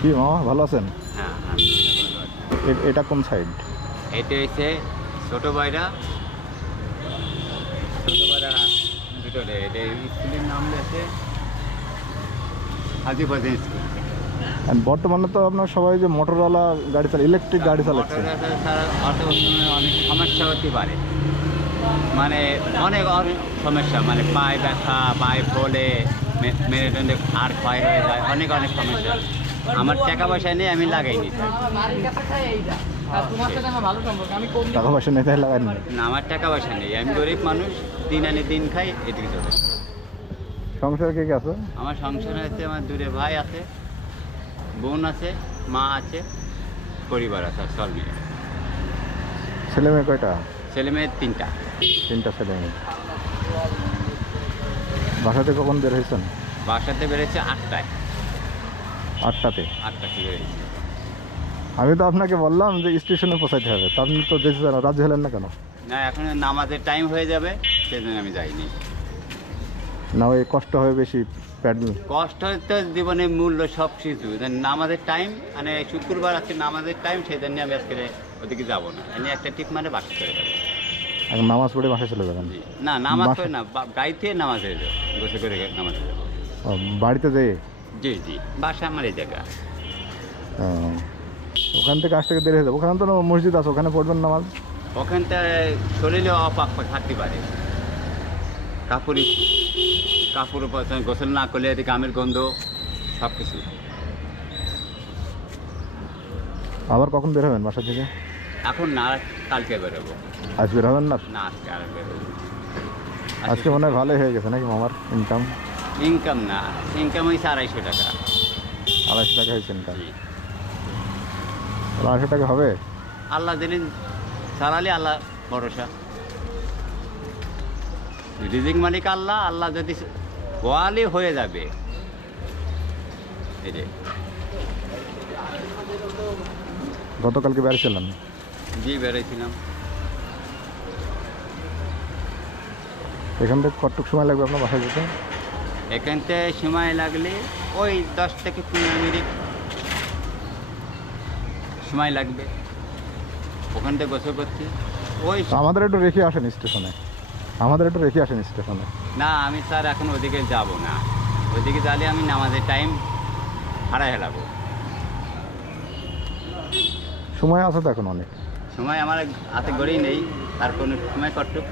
কি মামা ভালো আছেন? হ্যাঁ আছি। এটা কোন সাইড এটা হচ্ছে ছোট ভাইরা। ছোট ভাইরা ভিতরে এটা স্কুলের নাম রয়েছে হাজিবাজার স্কুল। বর্তমানে তো আপনার সবাই যে মোটরওয়ালা গাড়ি চালা ইলেকট্রিক গাড়ি চালাচ্ছে। অনেক সমস্যা হতে পারে। মানে অনেক অনেক সমস্যা মানে পায়ে ব্যথা পায়ে ফলে মেরুদণ্ডে আর ক্ষয় হয়ে যায় অনেক অনেক সমস্যা। আমার টাকা পয়সা নেই আমি লাগাইনি। টাকা পয়সা নেই তাই লাগান না আমার টাকা পয়সা নেই। আমি গরিব মানুষ দিন আনি দিন খাই এটুকু যথেষ্ট সংসার কে কে আছে? আমার সংসারে আছে আমার দূরে ভাই আছে বোন আছে মা আছে পরিবার আছে আর সব মিলে। ছেলে মেয়ে কয়টা? ছেলে মেয়ে তিনটা। তিনটা ছেলে মেয়ে। বাসাতে কখন বের হয়েছেন? বাসাতে বেড়েছে আটটায়। আটটাতে। আমি তো আপনাকে বললাম যে স্টেশনে পৌঁছাইতে হবে তা আপনি তো যেতে চান রাজি হলেন না কেন? না এখন নামাজের টাইম হয়ে যাবে সেজন্য আমি যাইনি। না ওই কষ্ট হবে বেশি প্যাডেল কষ্ট তো জীবনের মূল্য সব কিছু নামাজের টাইম মানে শুক্রবার আছে নামাজের টাইম সেই জন্য আমি আজকে ওদিকে যাব না। এনে একটা টিপ মানে বাসা করে যাব। এখন নামাজ পড়ে বাসায় চলে যাবেন? না নামাজ বাসা- না গাড়িতে নামাজ হয়ে যাবে বসে করে নামাজে যাব। ও, বাড়িতে যেয়ে? জি জি। বাসা আমার এই জায়গা। ওখান থেকে আসতে দেরি হয়ে যাবে। ওখানে তো মসজিদ আছে ওখানে পড়বেন নামাজ? ওখানটায় শরীরে অপাক থাকতে পারে। কাপড় কাপড় গোসল না করলে এদিকে আমের গন্ধ সব কিছু আবার কখন বের হবেন বাসা থেকে? এখন না কালকে বেরোবো আজ বের হবেন না? না আজকে আর বেরোবো আজকে মনে হয় ভালোই হয়ে গেছে নাকি মামার ইনকাম ইনকাম না ইনকাম হয়েছে আড়াইশো টাকা। আড়াইশো টাকা হয়েছে ইনকাম। আড়াইশো টাকা হবে? আল্লাহ দিলেন চালালে আল্লাহ ভরসা। রিজিক মালিক আল্লাহ আল্লাহ যদি বয়ালে হয়ে যাবে। এই যে। গতকালকে বেড়েছিলাম জি বেরোইছিলাম এখান থেকে কতটুক সময় লাগবে আপনার বাসায় যেতে? এখান থেকে সময় লাগলে ওই দশ থেকে পনেরো মিনিট সময় লাগবে। ওখান থেকে গোসল করছি ওই আমাদের একটু রেখে আসেন স্টেশনে। আমাদের একটু রেখে আসেন স্টেশনে। না আমি স্যার এখন ওদিকে যাব না। ওদিকে যালে আমি নামাজের টাইম হারাই হেলাবো সময় আছে তো এখন অনেক। সময় আমার হাতে গড়েই নেই আর কোনো সময় কটুক।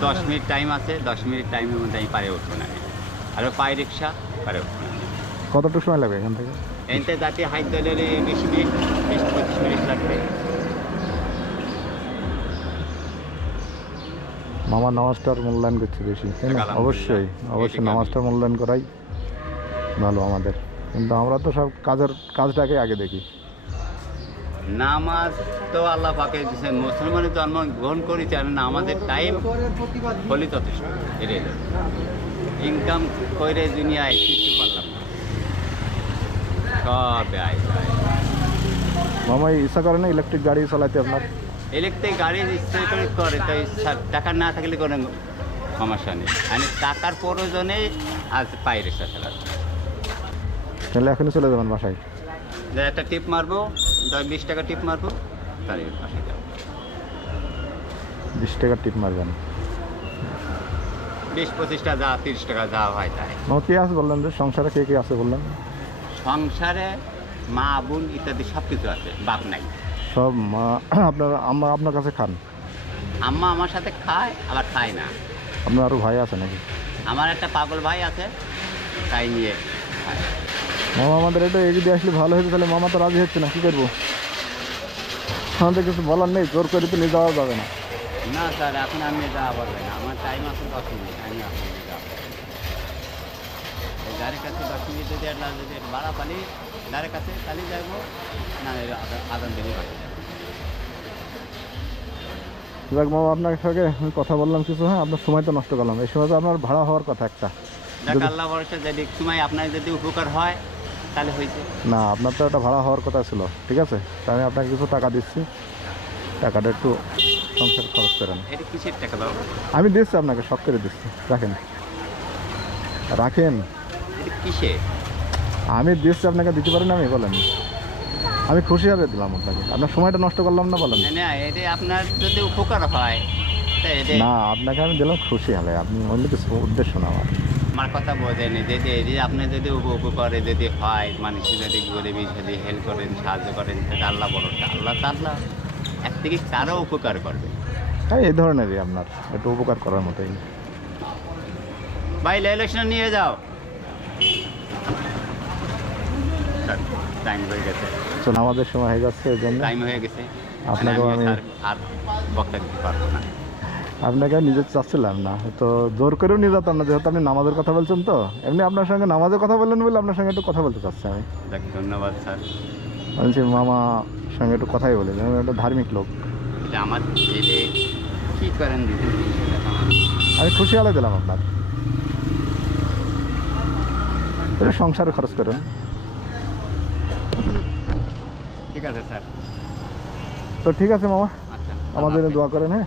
দশ মিনিট টাইম আছে দশ মিনিট টাইমের মধ্যে আমি পারে উঠবো না। আর পায়ে রিক্সা পারে উঠবো না। কতটুকু সময় লাগবে এখান থেকে? এনতে যাতে হাইট দলের বিশ মিনিট বিশ পঁচিশ মিনিট লাগবে। মামা নামাজটার মূল্যায়ন করছে বেশি তাই না? অবশ্যই অবশ্যই নামাজটার মূল্যায়ন করাই ভালো আমাদের। কিন্তু আমরা তো সব কাজের কাজটাকে আগে দেখি। নামাজ তো আল্লাহ পাকে দিয়েছে মুসলমানের জন্ম গ্রহণ করেছে আর নামাজের টাইম হলে যথেষ্ট। এটাই ইনকাম করে দুনিয়ায় কিছু পারলাম না। সব আয় মামা ইচ্ছা করে না ইলেকট্রিক গাড়ি চালাতে আপনার? ইলেকট্রিক গাড়ি ইচ্ছে করে করে তাই সা- টাকা না থাকলে কোনো সমস্যা নেই। আমি টাকার প্রয়োজনে আজ পাই রিক্সা চালাচ্ছি। তাহলে এখনই চলে যাবেন বাসায়। একটা টিপ মারবো দশ বিশ টাকা টিপ মারবো তাহলে বাসায় যাব বিশ টাকার টিপ মারবেন। বিশ পঁচিশটা যা তিরিশ টাকা যা হয় তাই। কে আছে বললেন যে সংসারে কে কে আছে বললেন? সংসারে মা বোন ইত্যাদি সব কিছু আছে বাপ নাই। সব মা- আপনার আম্মা আপনার কাছে খান? আম্মা আমার সাথে খায় আবার খায় না। আপনার আরও ভাই আছে নাকি? আমার একটা পাগল ভাই আছে তাই নিয়ে। মামা আমাদের এটা দিয়ে আসলে ভালো হতো তাহলে মামা তো রাজি হচ্ছে না কী করব? আমাদের কিছু বলার নেই জোর করে তো নিয়ে যাওয়া যাবে না। না স্যার এখন আমি যাওয়া পারবে না। আমার টাইম আছে দশ মিনিট আমি এখন গাড়ির কাছে দশ মিনিট যদি যদি ভাড়া পালি গাড়ির কাছে তাহলে যাব না যাক মামা আপনার সঙ্গে আমি কথা বললাম কিছু হ্যাঁ আপনার সময় তো নষ্ট করলাম। এই সময় তো আপনার ভাড়া হওয়ার কথা একটা। যদি- আল্লাহ ভরসা যদি সময় আপনার যদি উপকার হয় তাহলে হয়েছে। না আপনার তো একটা ভাড়া হওয়ার কথা ছিল ঠিক আছে? তা আমি আপনাকে কিছু টাকা দিচ্ছি। টাকাটা একটু সংসার খরচ করেন এটা কিসের টাকা দাও? আমি দিচ্ছি আপনাকে সব করে দিচ্ছি রাখেন। রাখেন। এটা কিসের? আমি দিচ্ছি আপনাকে দিতে পারি না আমি বলেন। আমি খুশি হলে দিলাম আপনাকে। আপনার সময়টা নষ্ট করলাম না বলেন। না, না এটা আপনার যদি উপকার হয় না আপনাকে আমি দিলাম খুশি হলে। আপনি অন্য কিছু উদ্দেশ্য না আমার। আমার কথা বোঝেনি যদি এই যে আপনি যদি উপকারে যদি হয় মানুষ যদি গরিবি যদি হেল্প করেন সাহায্য করেন সেটা আল্লাহ বড়টা আল্লাহ তাল্লাহ এক থেকে তারও উপকার করবে। হ্যাঁ এই ধরনেরই আপনার একটু উপকার করার মতোই। ভাই ইলেকশন নিয়ে যাও। টাইম হয়ে গেছে। তো আমাদের সময় হয়ে যাচ্ছে টাইম হয়ে গেছে। আপনাকেও মানে আমি আর বক্তা দিতে পারব না। আপনাকে নিজে চাচ্ছিলাম না। তো জোর করেও নিয়ে যেতাম না যেহেতু আপনি নামাজের কথা বলছেন তো। এমনি আপনার সঙ্গে নামাজের কথা বললেন বলে আপনার সঙ্গে একটু কথা বলতে চাচ্ছি আমি। ধন্যবাদ স্যার। বলছি মামা সঙ্গে একটু কথাই বলে একটা ধার্মিক লোক। আমার ছেলে। কী করেন আমি খুশি হলে দিলাম আপনার। এটা সংসারে খরচ করেন। ঠিক আছে স্যার। তো ঠিক আছে মামা। আচ্ছা আমাদের দোয়া করেন হ্যাঁ।